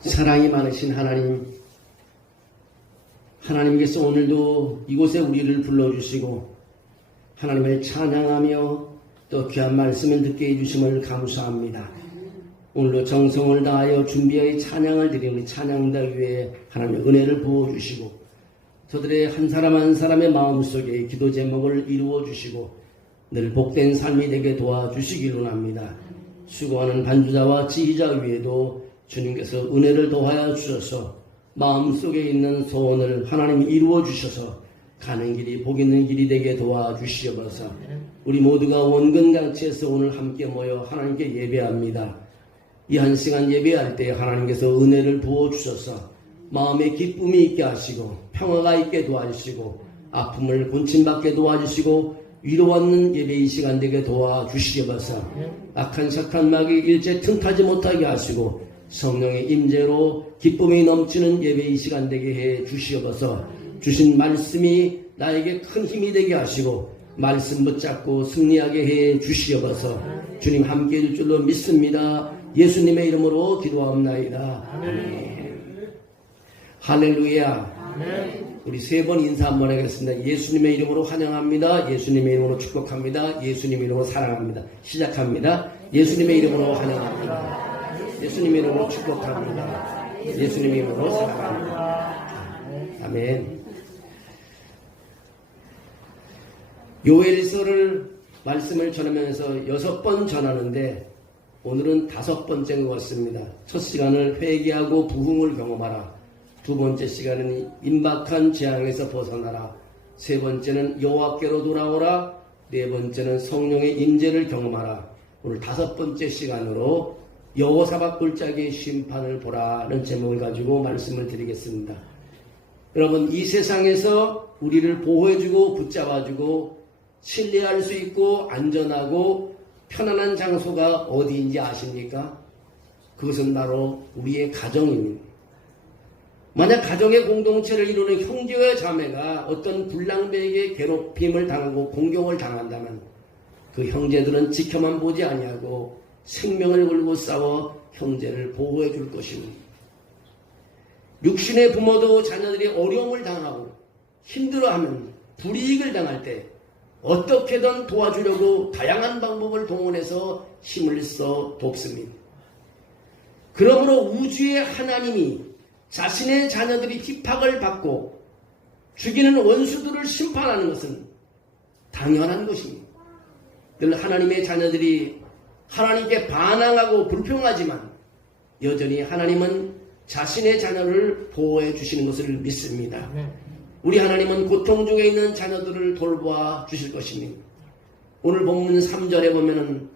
사랑이 많으신 하나님, 하나님께서 오늘도 이곳에 우리를 불러주시고 하나님을 찬양하며 또 귀한 말씀을 듣게 해주심을 감사합니다. 오늘도 정성을 다하여 준비하여 찬양을 드리는 우리 찬양단 위에 하나님의 은혜를 부어주시고 저들의 한 사람 한 사람의 마음속에 기도 제목을 이루어주시고 늘 복된 삶이 되게 도와주시길 원합니다. 수고하는 반주자와 지휘자 위에도 주님께서 은혜를 더하여 주셔서 마음속에 있는 소원을 하나님이 이루어 주셔서 가는 길이 복 있는 길이 되게 도와주시옵소서. 우리 모두가 원근강치에서 오늘 함께 모여 하나님께 예배합니다. 이 한 시간 예배할 때 하나님께서 은혜를 부어주셔서 마음에 기쁨이 있게 하시고 평화가 있게 도와주시고 아픔을 곤침받게 도와주시고 위로받는 예배의 시간 되게 도와주시옵소서. 악한 착한 마귀 일제 틈타지 못하게 하시고 성령의 임재로 기쁨이 넘치는 예배의 시간 되게 해 주시옵소서. 주신 말씀이 나에게 큰 힘이 되게 하시고 말씀 붙잡고 승리하게 해 주시옵소서. 주님 함께 해줄 줄로 믿습니다. 예수님의 이름으로 기도합나이다. 아멘. 할렐루야. 아멘. 우리 세 번 인사 한번 하겠습니다. 예수님의 이름으로 환영합니다. 예수님의 이름으로 축복합니다. 예수님의 이름으로 사랑합니다. 시작합니다. 예수님의 이름으로 환영합니다. 예수님의 이름으로 축복합니다. 예수님의 이름으로 사랑합니다. 아멘. 요엘서를 말씀을 전하면서 6번 전하는데 오늘은 5번째인 것 같습니다. 첫 시간을 회개하고 부흥을 경험하라. 두 번째 시간은 임박한 재앙에서 벗어나라. 세 번째는 여호와께로 돌아오라. 네 번째는 성령의 임재를 경험하라. 오늘 5번째 시간으로 여호사밧 골짜기의 심판을 보라는 제목을 가지고 말씀을 드리겠습니다. 여러분, 이 세상에서 우리를 보호해주고 붙잡아주고 신뢰할 수 있고 안전하고 편안한 장소가 어디인지 아십니까? 그것은 바로 우리의 가정입니다. 만약 가정의 공동체를 이루는 형제와 자매가 어떤 불량배에게 괴롭힘을 당하고 공격을 당한다면 그 형제들은 지켜만 보지 아니하고 생명을 걸고 싸워 형제를 보호해 줄 것입니다. 육신의 부모도 자녀들이 어려움을 당하고 힘들어하면 불이익을 당할 때 어떻게든 도와주려고 다양한 방법을 동원해서 힘을 써 돕습니다. 그러므로 우주의 하나님이 자신의 자녀들이 핍박을 받고 죽이는 원수들을 심판하는 것은 당연한 것입니다. 늘 하나님의 자녀들이 하나님께 반항하고 불평하지만 여전히 하나님은 자신의 자녀를 보호해 주시는 것을 믿습니다. 우리 하나님은 고통 중에 있는 자녀들을 돌보아 주실 것입니다. 오늘 본문 3절에 보면은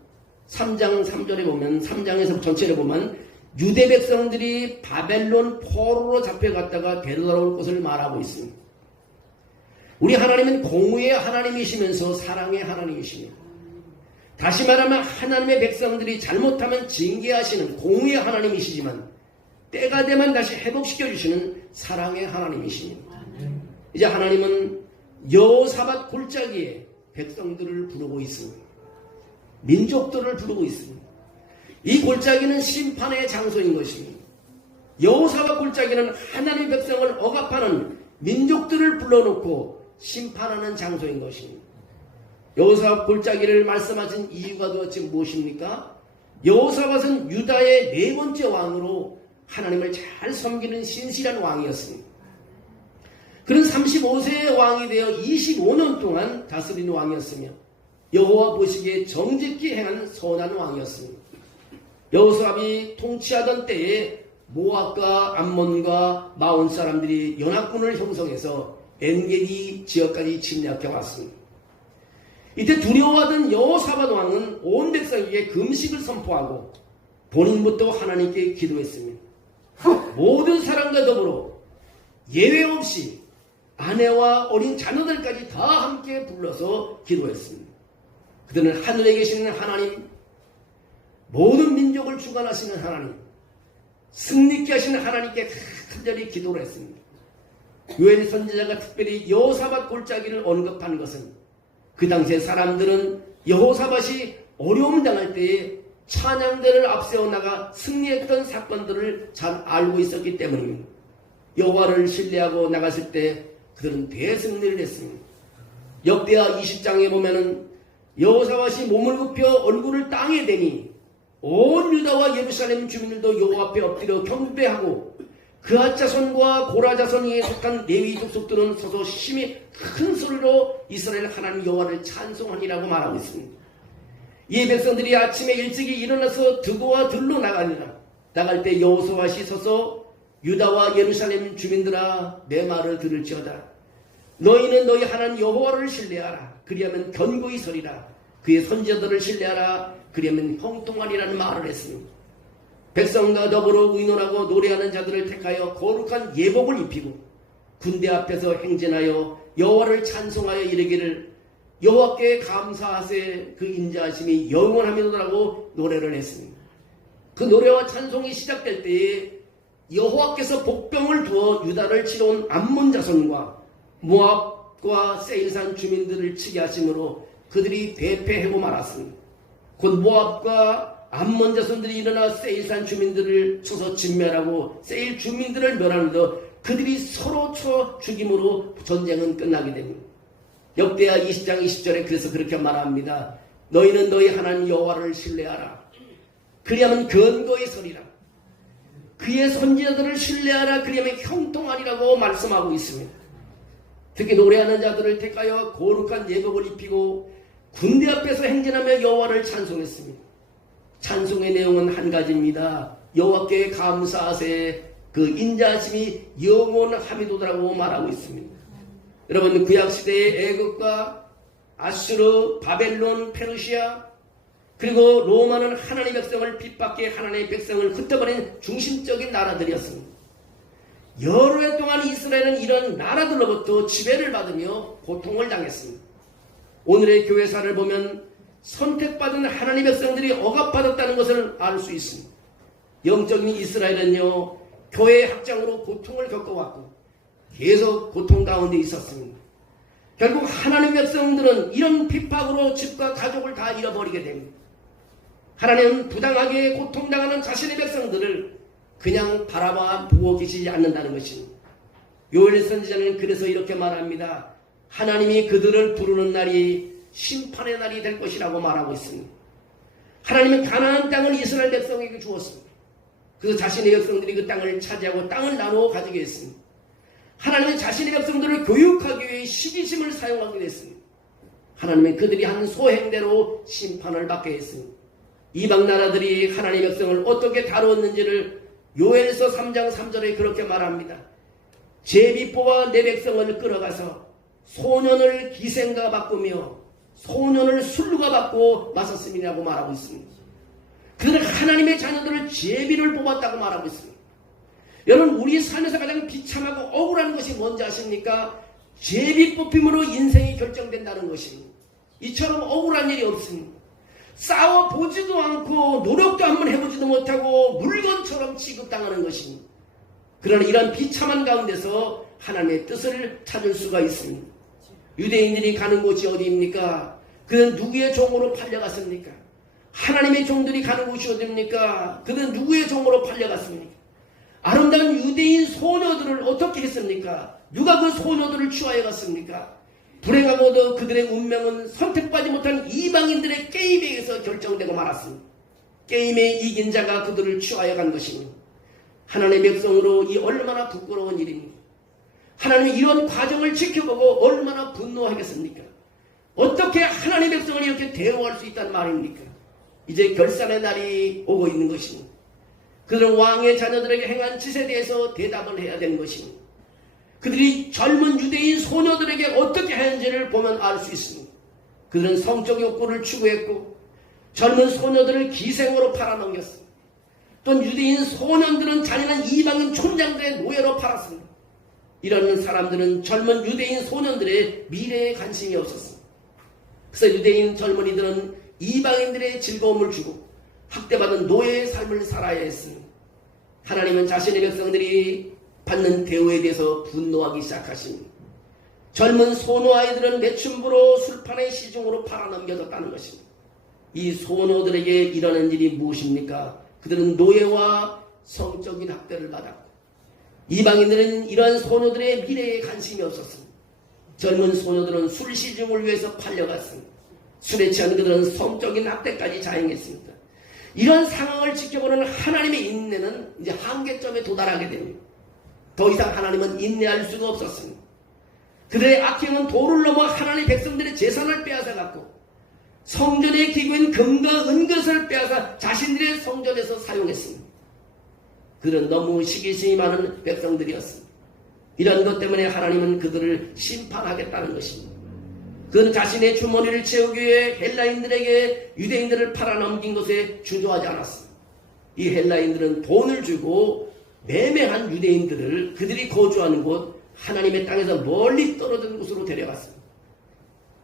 3장 3절에 보면 3장에서 전체를 보면 유대 백성들이 바벨론 포로로 잡혀갔다가 되돌아올 것을 말하고 있습니다. 우리 하나님은 공의의 하나님이시면서 사랑의 하나님이십니다. 다시 말하면 하나님의 백성들이 잘못하면 징계하시는 공의의 하나님이시지만 때가 되면 다시 회복시켜 주시는 사랑의 하나님이십니다. 이제 하나님은 여호사밧 골짜기에 백성들을 부르고 있습니다. 민족들을 부르고 있습니다. 이 골짜기는 심판의 장소인 것입니다. 여호사밧 골짜기는 하나님의 백성을 억압하는 민족들을 불러놓고 심판하는 장소인 것입니다. 여호사밧 골짜기를 말씀하신 이유가 도대체 무엇입니까? 여호사밧은 유다의 4번째 왕으로 하나님을 잘 섬기는 신실한 왕이었습니다. 그는 35세의 왕이 되어 25년 동안 다스리는 왕이었으며 여호와 보시기에 정직히 행한 선한 왕이었습니다. 여호사밧이 통치하던 때에 모압과 암몬과 마온 사람들이 연합군을 형성해서 엔게디 지역까지 침략해 왔습니다. 이때 두려워하던 여호사밧 왕은 온 백성에게 금식을 선포하고 본인부터 하나님께 기도했습니다. 모든 사람과 더불어 예외 없이 아내와 어린 자녀들까지 다 함께 불러서 기도했습니다. 그들은 하늘에 계시는 하나님, 모든 민족을 주관하시는 하나님, 승리케 하시는 하나님께 간절히 기도를 했습니다. 요엘 선지자가 특별히 여호사밧 골짜기를 언급하는 것은 그 당시에 사람들은 여호사밧이 어려움 당할 때에 찬양대를 앞세워 나가 승리했던 사건들을 잘 알고 있었기 때문입니다. 여호와를 신뢰하고 나갔을 때 그들은 대승리를 했습니다. 역대하 20장에 보면은 여호사밧이 몸을 굽혀 얼굴을 땅에 대니 온 유다와 예루살렘 주민들도 여호와 앞에 엎드려 경배하고 그앗 자손과 고라 자손에 속한 레위 족속들은 서서 심히 큰 소리로 이스라엘 하나님 여호와를 찬송하니라고 말하고 있습니다. 이 백성들이 아침에 일찍이 일어나서 드고와 들로 나가니라. 나갈 때 여호사밧이 서서 유다와 예루살렘 주민들아 내 말을 들을지어다. 너희는 너희 하나님 여호와를 신뢰하라. 그리하면 견고히 서리라. 그의 선지자들을 신뢰하라. 그리하면 형통하리라는 말을 했습니다. 백성과 더불어 의논하고 노래하는 자들을 택하여 거룩한 예복을 입히고 군대 앞에서 행진하여 여호와를 찬송하여 이르기를 여호와께 감사하세 그 인자하심이 영원하미로라고 노래를 했습니다. 그 노래와 찬송이 시작될 때에 여호와께서 복병을 두어 유다를 치러 온 암몬 자손과 모압과 세일산 주민들을 치게 하심으로 그들이 대패하고 말았습니다. 곧 모압과 암몬 자손들이 일어나 세일산 주민들을 쳐서 진멸하고 세일 주민들을 멸하는데 그들이 서로 쳐 죽임으로 전쟁은 끝나게 됩니다. 역대하 20장 20절에 그래서 그렇게 말합니다. 너희는 너희 하나님 여호와를 신뢰하라. 그리하면 견고히 서리라. 그의 선지자들을 신뢰하라. 그리하면 형통하리라고 말씀하고 있습니다. 특히 노래하는 자들을 택하여 거룩한 예복을 입히고 군대 앞에서 행진하며 여호와를 찬송했습니다. 찬송의 내용은 한 가지입니다. 여호와께 감사하세 그 인자하심이 영원하미도다라고 말하고 있습니다. 여러분 구약시대의 애국과 아수르, 바벨론, 페르시아 그리고 로마는 하나님의 백성을 핍박해 하나님의 백성을 흩어버린 중심적인 나라들이었습니다. 여러 해 동안 이스라엘은 이런 나라들로부터 지배를 받으며 고통을 당했습니다. 오늘의 교회사를 보면 선택받은 하나님의 백성들이 억압받았다는 것을 알 수 있습니다. 영적인 이스라엘은요 교회 확장으로 고통을 겪어왔고 계속 고통 가운데 있었습니다. 결국 하나님의 백성들은 이런 핍박으로 집과 가족을 다 잃어버리게 됩니다. 하나님은 부당하게 고통당하는 자신의 백성들을 그냥 바라봐 보고 계시지 않는다는 것입니다. 요엘 선지자는 그래서 이렇게 말합니다. 하나님이 그들을 부르는 날이 심판의 날이 될 것이라고 말하고 있습니다. 하나님은 가나안 땅을 이스라엘 백성에게 주었습니다. 그 자신의 백성들이 그 땅을 차지하고 땅을 나누어 가지게 했습니다. 하나님은 자신의 백성들을 교육하기 위해 시기심을 사용하기로 했습니다. 하나님은 그들이 한 소행대로 심판을 받게 했습니다. 이방 나라들이 하나님의 백성을 어떻게 다루었는지를 요엘서 3장 3절에 그렇게 말합니다. 제비포와 내 백성을 끌어가서 소년을 기생가 바꾸며 소년을 술루가 받고 마셨음이라고 말하고 있습니다. 그들은 하나님의 자녀들을 제비를 뽑았다고 말하고 있습니다. 여러분 우리 삶에서 가장 비참하고 억울한 것이 뭔지 아십니까? 제비 뽑힘으로 인생이 결정된다는 것입니다. 이처럼 억울한 일이 없습니다. 싸워보지도 않고 노력도 한번 해보지도 못하고 물건처럼 취급당하는 것입니다. 그러나 이런 비참한 가운데서 하나님의 뜻을 찾을 수가 있습니다. 유대인들이 가는 곳이 어디입니까? 그는 누구의 종으로 팔려갔습니까? 하나님의 종들이 가는 곳이 어디입니까? 그는 누구의 종으로 팔려갔습니까? 아름다운 유대인 소녀들을 어떻게 했습니까? 누가 그 소녀들을 취하여 갔습니까? 불행하고도 그들의 운명은 선택받지 못한 이방인들의 게임에 의해서 결정되고 말았습니다. 게임에 이긴 자가 그들을 취하여 간 것입니다. 하나님의 백성으로 이 얼마나 부끄러운 일입니까? 하나님이 이런 과정을 지켜보고 얼마나 분노하겠습니까? 어떻게 하나님의 백성을 이렇게 대우할 수 있단 말입니까? 이제 결산의 날이 오고 있는 것입니다. 그들은 왕의 자녀들에게 행한 짓에 대해서 대답을 해야 되는 것입니다. 그들이 젊은 유대인 소녀들에게 어떻게 하는지를 보면 알 수 있습니다. 그들은 성적 욕구를 추구했고 젊은 소녀들을 기생으로 팔아넘겼습니다. 또 유대인 소년들은 잔인한 이방인 촌장들의 노예로 팔았습니다. 이런 사람들은 젊은 유대인 소년들의 미래에 관심이 없었습니다. 그래서 유대인 젊은이들은 이방인들의 즐거움을 주고 학대받은 노예의 삶을 살아야 했습니다. 하나님은 자신의 백성들이 받는 대우에 대해서 분노하기 시작하십니다. 젊은 소노 아이들은 매춘부로 술판의 시중으로 팔아넘겨졌다는 것입니다. 이 소녀들에게 일어난 일이 무엇입니까? 그들은 노예와 성적인 학대를 받았고 이방인들은 이러한 소녀들의 미래에 관심이 없었습니다. 젊은 소녀들은 술 시중을 위해서 팔려갔습니다. 술에 취한 그들은 성적인 학대까지 자행했습니다. 이런 상황을 지켜보는 하나님의 인내는 이제 한계점에 도달하게 됩니다. 더 이상 하나님은 인내할 수가 없었습니다. 그들의 악행은 도를 넘어 하나님의 백성들의 재산을 빼앗아갔고 성전의 기구인 금과 은것을 빼앗아 자신들의 성전에서 사용했습니다. 그들은 너무 시기심이 많은 백성들이었습니다. 이런 것 때문에 하나님은 그들을 심판하겠다는 것입니다. 그는 자신의 주머니를 채우기 위해 헬라인들에게 유대인들을 팔아넘긴 것에 주저하지 않았습니다. 이 헬라인들은 돈을 주고 매매한 유대인들을 그들이 거주하는 곳 하나님의 땅에서 멀리 떨어진 곳으로 데려갔습니다.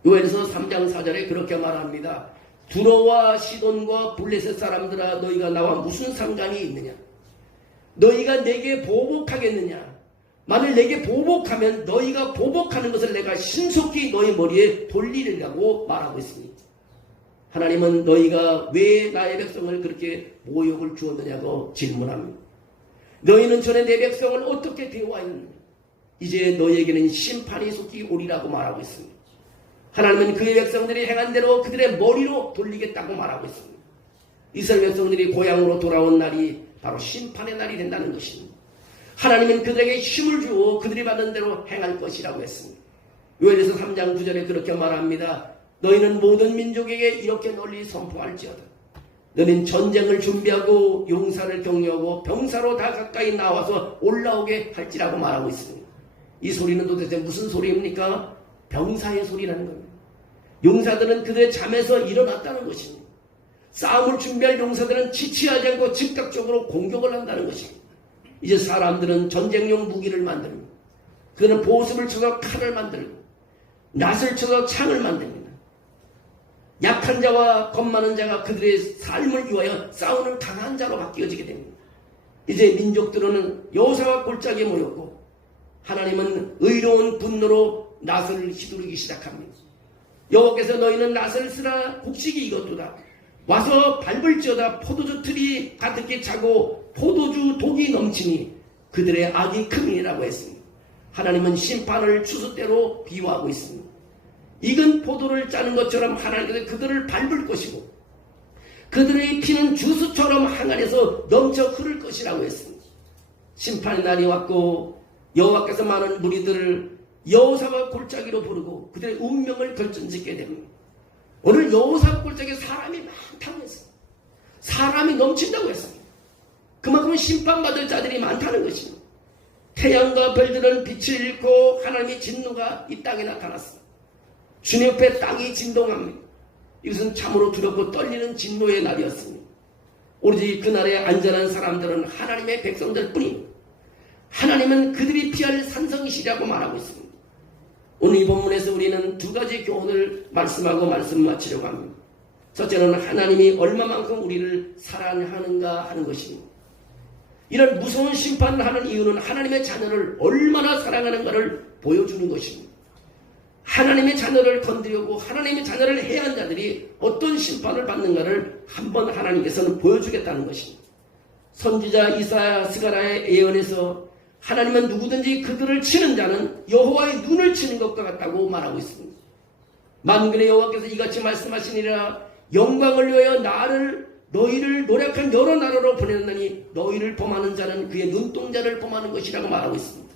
요엘서 3장 4절에 그렇게 말합니다. 두로와 시돈과 블레셋 사람들아 너희가 나와 무슨 상관이 있느냐? 너희가 내게 보복하겠느냐? 만일 내게 보복하면 너희가 보복하는 것을 내가 신속히 너희 머리에 돌리리라고 말하고 있습니다. 하나님은 너희가 왜 나의 백성을 그렇게 모욕을 주었느냐고 질문합니다. 너희는 전에 내 백성을 어떻게 대우하였느냐? 이제 너희에게는 심판이 속히 오리라고 말하고 있습니다. 하나님은 그의 백성들이 행한 대로 그들의 머리로 돌리겠다고 말하고 있습니다. 이스라엘 백성들이 고향으로 돌아온 날이 바로 심판의 날이 된다는 것입니다. 하나님은 그들에게 힘을 주어 그들이 받은 대로 행할 것이라고 했습니다. 요엘서 3장 9절에 그렇게 말합니다. 너희는 모든 민족에게 이렇게 널리 선포할지어다. 너희는 전쟁을 준비하고 용사를 격려하고 병사로 다 가까이 나와서 올라오게 할지라고 말하고 있습니다. 이 소리는 도대체 무슨 소리입니까? 병사의 소리라는 겁니다. 용사들은 그들의 잠에서 일어났다는 것입니다. 싸움을 준비할 용사들은 지체하지 않고 즉각적으로 공격을 한다는 것입니다. 이제 사람들은 전쟁용 무기를 만듭니다. 그는 보습을 쳐서 칼을 만들고 낫을 쳐서 창을 만듭니다. 약한 자와 겁 많은 자가 그들의 삶을 위하여 싸우는 강한 자로 바뀌어지게 됩니다. 이제 민족들은 여호사와 골짜기에 모였고 하나님은 의로운 분노로 낫을 휘두르기 시작합니다. 여호와께서 너희는 낫을 쓰라 곡식이 익었도다. 와서 밟을지어다. 포도주 틀이 가득히 차고 포도주 독이 넘치니 그들의 악이 큼이라고 했습니다. 하나님은 심판을 추수때로 비유하고 있습니다. 익은 포도를 짜는 것처럼 하나님께서 그들을 밟을 것이고 그들의 피는 주수처럼 항안에서 넘쳐 흐를 것이라고 했습니다. 심판의 날이 왔고 여호와께서 많은 무리들을 여호사와 골짜기로 부르고 그들의 운명을 결정짓게 됩니다. 오늘 여호사 골짜기에 사람이 많다고 했습니다. 사람이 넘친다고 했습니다. 그만큼 심판받을 자들이 많다는 것입니다. 태양과 별들은 빛을 잃고 하나님의 진노가 이 땅에 나타났습니다. 주님 옆에 땅이 진동합니다. 이것은 참으로 두렵고 떨리는 진노의 날이었습니다. 오로지 그날에 안전한 사람들은 하나님의 백성들 뿐입니다. 하나님은 그들이 피할 산성이시라고 말하고 있습니다. 오늘 이 본문에서 우리는 두 가지 교훈을 말씀하고 말씀 마치려고 합니다. 첫째는 하나님이 얼마만큼 우리를 사랑하는가 하는 것입니다. 이런 무서운 심판을 하는 이유는 하나님의 자녀를 얼마나 사랑하는가를 보여주는 것입니다. 하나님의 자녀를 건드리고 하나님의 자녀를 해한 자들이 어떤 심판을 받는가를 한번 하나님께서는 보여주겠다는 것입니다. 선지자 이사야 스가랴의 예언에서 하나님은 누구든지 그들을 치는 자는 여호와의 눈을 치는 것과 같다고 말하고 있습니다. 만군의 여호와께서 이같이 말씀하시니라. 영광을 위하여 너희를 노력한 여러 나라로 보냈느니 너희를 범하는 자는 그의 눈동자를 범하는 것이라고 말하고 있습니다.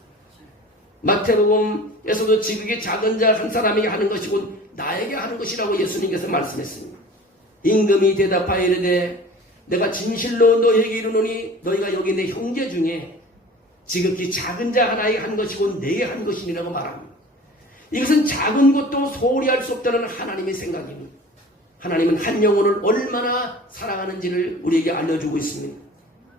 마태복음에서도 지극히 작은 자 한 사람에게 하는 것이고 나에게 하는 것이라고 예수님께서 말씀했습니다. 임금이 대답하여 이르되 내가 진실로 너희에게 이르노니 너희가 여기 내 형제 중에 지극히 작은 자 하나에게 한 것이고 내게 한 것이니라고 말합니다. 이것은 작은 것도 소홀히 할 수 없다는 하나님의 생각입니다. 하나님은 한 영혼을 얼마나 사랑하는지를 우리에게 알려주고 있습니다.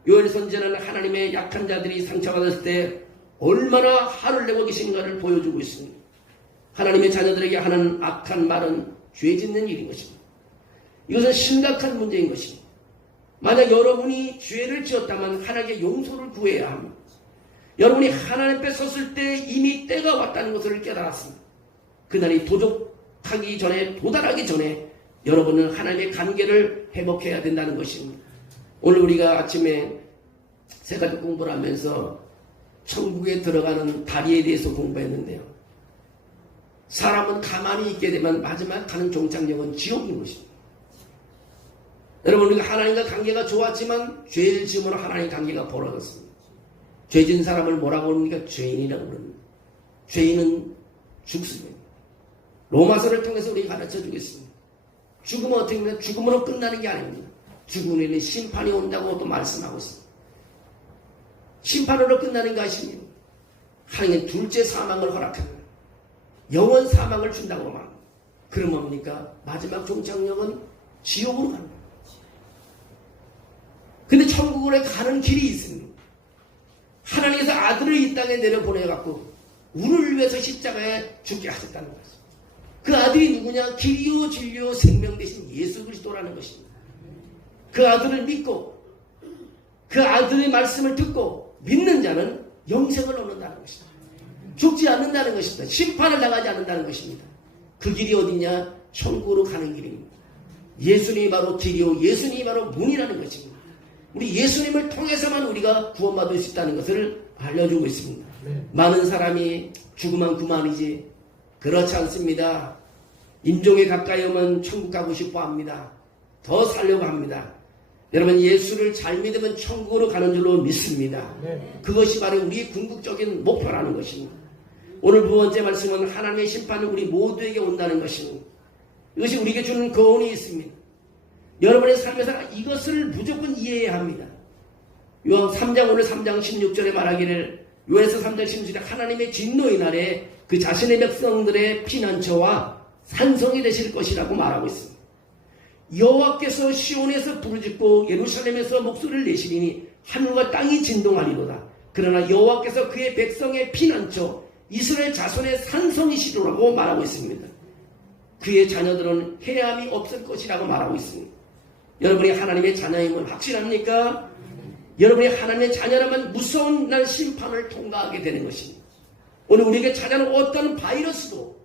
요엘 선지자는 하나님의 약한 자들이 상처받았을 때 얼마나 화를 내고 계신가를 보여주고 있습니다. 하나님의 자녀들에게 하는 악한 말은 죄 짓는 일인 것입니다. 이것은 심각한 문제인 것입니다. 만약 여러분이 죄를 지었다면 하나님께 용서를 구해야 합니다. 여러분이 하나님 앞에 섰을 때 이미 때가 왔다는 것을 깨달았습니다. 그날이 도달하기 전에 여러분은 하나님의 관계를 회복해야 된다는 것입니다. 오늘 우리가 아침에 새가족 공부를 하면서 천국에 들어가는 다리에 대해서 공부했는데요. 사람은 가만히 있게 되면 마지막 가는 종착역은 지옥인 것입니다. 여러분, 우리가 하나님과 관계가 좋았지만 죄를 지음으로 하나님 관계가 벌어졌습니다. 죄진 사람을 뭐라고 그럽니까? 죄인이라고 그럽니다. 죄인은 죽습니다. 로마서를 통해서 우리가 가르쳐 주겠습니다. 죽음은 어떻게 보면 죽음으로 끝나는 게 아닙니다. 죽음에는 심판이 온다고 또 말씀하고 있습니다. 심판으로 끝나는 게 아십니까? 하나님은 둘째 사망을 허락합니다. 영원 사망을 준다고 말합니다. 그럼 뭡니까? 마지막 종착역은 지옥으로 갑니다. 근데 천국으로 가는 길이 있습니다. 하나님께서 아들을 이 땅에 내려보내갖고 우리를 위해서 십자가에 죽게 하셨다는 거죠. 그 아들이 누구냐? 길이요 진리요 생명 되신 예수 그리스도라는 것입니다. 그 아들을 믿고 그 아들의 말씀을 듣고 믿는 자는 영생을 얻는다는 것입니다. 죽지 않는다는 것입니다. 심판을 당하지 않는다는 것입니다. 그 길이 어디냐? 천국으로 가는 길입니다. 예수님이 바로 길이요 예수님이 바로 문이라는 것입니다. 우리 예수님을 통해서만 우리가 구원받을 수 있다는 것을 알려주고 있습니다. 많은 사람이 죽으면 그만이지, 그렇지 않습니다. 임종에 가까이 오면 천국 가고 싶어 합니다. 더 살려고 합니다. 여러분, 예수를 잘 믿으면 천국으로 가는 줄로 믿습니다. 그것이 바로 우리의 궁극적인 목표라는 것입니다. 오늘 두 번째 말씀은 하나님의 심판은 우리 모두에게 온다는 것입니다. 이것이 우리에게 주는 교훈이 있습니다. 여러분의 삶에서 이것을 무조건 이해해야 합니다. 요한 3장, 오늘 3장 16절에 말하기를, 요한에서 3장 16절에 하나님의 진노의 날에 그 자신의 백성들의 피난처와 산성이 되실 것이라고 말하고 있습니다. 여호와께서 시온에서 부르짖고 예루살렘에서 목소리를 내시리니 하늘과 땅이 진동하리로다. 그러나 여호와께서 그의 백성의 피난처 이스라엘 자손의 산성이시리라고 말하고 있습니다. 그의 자녀들은 해함이 없을 것이라고 말하고 있습니다. 여러분이 하나님의 자녀임을 확신합니까? 여러분이 하나님의 자녀라면 무서운 날 심판을 통과하게 되는 것입니다. 오늘 우리에게 찾아오는 어떤 바이러스도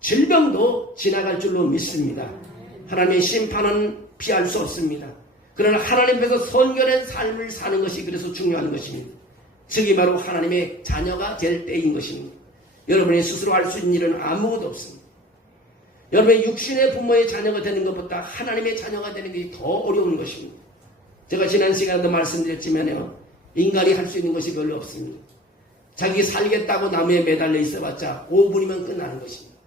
질병도 지나갈 줄로 믿습니다. 하나님의 심판은 피할 수 없습니다. 그러나 하나님 앞에서 선결한 삶을 사는 것이 그래서 중요한 것입니다. 즉이 바로 하나님의 자녀가 될 때인 것입니다. 여러분이 스스로 할 수 있는 일은 아무것도 없습니다. 여러분의 육신의 부모의 자녀가 되는 것보다 하나님의 자녀가 되는 것이 더 어려운 것입니다. 제가 지난 시간에도 말씀드렸지만요, 인간이 할 수 있는 것이 별로 없습니다. 자기 살겠다고 나무에 매달려 있어봤자 5분이면 끝나는 것입니다.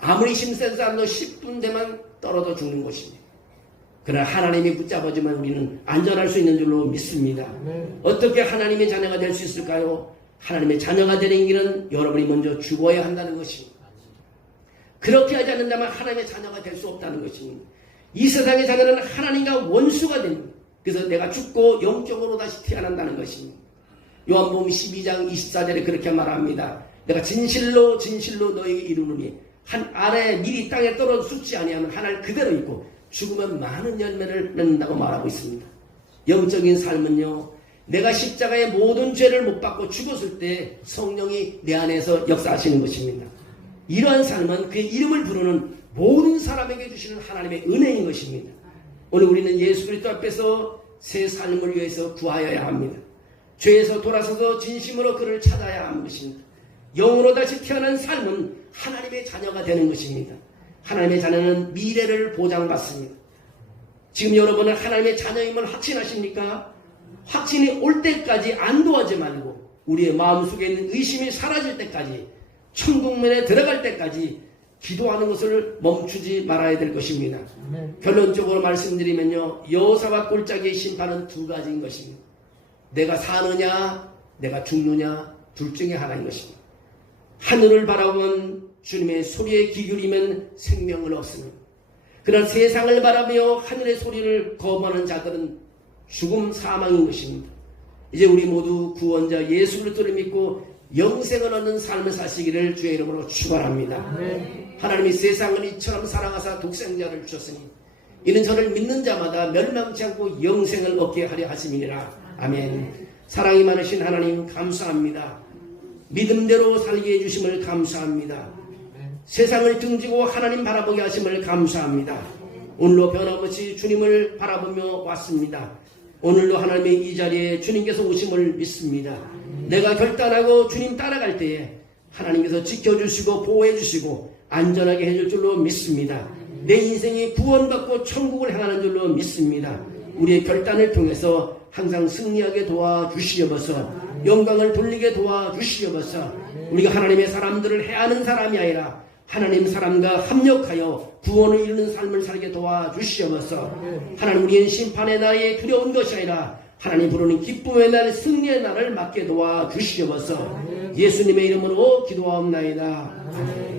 아무리 힘센 사람도 10분 되면 떨어져 죽는 것입니다. 그러나 하나님이 붙잡아주면 우리는 안전할 수 있는 줄로 믿습니다. 어떻게 하나님의 자녀가 될 수 있을까요? 하나님의 자녀가 되는 길은 여러분이 먼저 죽어야 한다는 것입니다. 그렇게 하지 않는다면 하나님의 자녀가 될 수 없다는 것입니다. 이 세상의 자녀는 하나님과 원수가 됩니다. 그래서 내가 죽고 영적으로 다시 태어난다는 것입니다. 요한복음 12장 24절에 그렇게 말합니다. 내가 진실로 진실로 너에게 이르노니 한 알에 밀이 땅에 떨어져 죽지 아니하면 한 알 그대로 있고 죽으면 많은 열매를 맺는다고 말하고 있습니다. 영적인 삶은요, 내가 십자가의 모든 죄를 못 받고 죽었을 때 성령이 내 안에서 역사하시는 것입니다. 이러한 삶은 그의 이름을 부르는 모든 사람에게 주시는 하나님의 은혜인 것입니다. 오늘 우리는 예수 그리스도 앞에서 새 삶을 위해서 구하여야 합니다. 죄에서 돌아서서 진심으로 그를 찾아야 하는 것입니다. 영으로 다시 태어난 삶은 하나님의 자녀가 되는 것입니다. 하나님의 자녀는 미래를 보장받습니다. 지금 여러분은 하나님의 자녀임을 확신하십니까? 확신이 올 때까지 안도하지 말고 우리의 마음속에 있는 의심이 사라질 때까지, 천국문에 들어갈 때까지 기도하는 것을 멈추지 말아야 될 것입니다. 결론적으로 말씀드리면요, 여호사밧 골짜기의 심판은 두 가지인 것입니다. 내가 사느냐 내가 죽느냐, 둘 중에 하나인 것입니다. 하늘을 바라보면 주님의 소리에 귀 기울이면 생명을 얻습니다. 그러나 세상을 바라며 하늘의 소리를 거부하는 자들은 죽음 사망인 것입니다. 이제 우리 모두 구원자 예수 그리스도를 믿고 영생을 얻는 삶을 사시기를 주의 이름으로 축원합니다. 하나님이 세상을 이처럼 사랑하사 독생자를 주셨으니 이는 저를 믿는 자마다 멸망치 않고 영생을 얻게 하려 하심이니라. 아멘. 사랑이 많으신 하나님 감사합니다. 믿음대로 살게 해주심을 감사합니다. 세상을 등지고 하나님 바라보게 하심을 감사합니다. 오늘도 변함없이 주님을 바라보며 왔습니다. 오늘도 하나님의 이 자리에 주님께서 오심을 믿습니다. 내가 결단하고 주님 따라갈 때에 하나님께서 지켜주시고 보호해주시고 안전하게 해줄 줄로 믿습니다. 내 인생이 구원받고 천국을 향하는 줄로 믿습니다. 우리의 결단을 통해서 항상 승리하게 도와주시옵소서. 영광을 돌리게 도와주시옵소서. 우리가 하나님의 사람들을 해하는 사람이 아니라 하나님 사람과 합력하여 구원을 이루는 삶을 살게 도와주시옵소서. 하나님, 우리의 심판의 날이 두려운 것이 아니라 하나님 부르는 기쁨의 날, 승리의 날을 맞게 도와주시옵소서. 예수님의 이름으로 기도하옵나이다.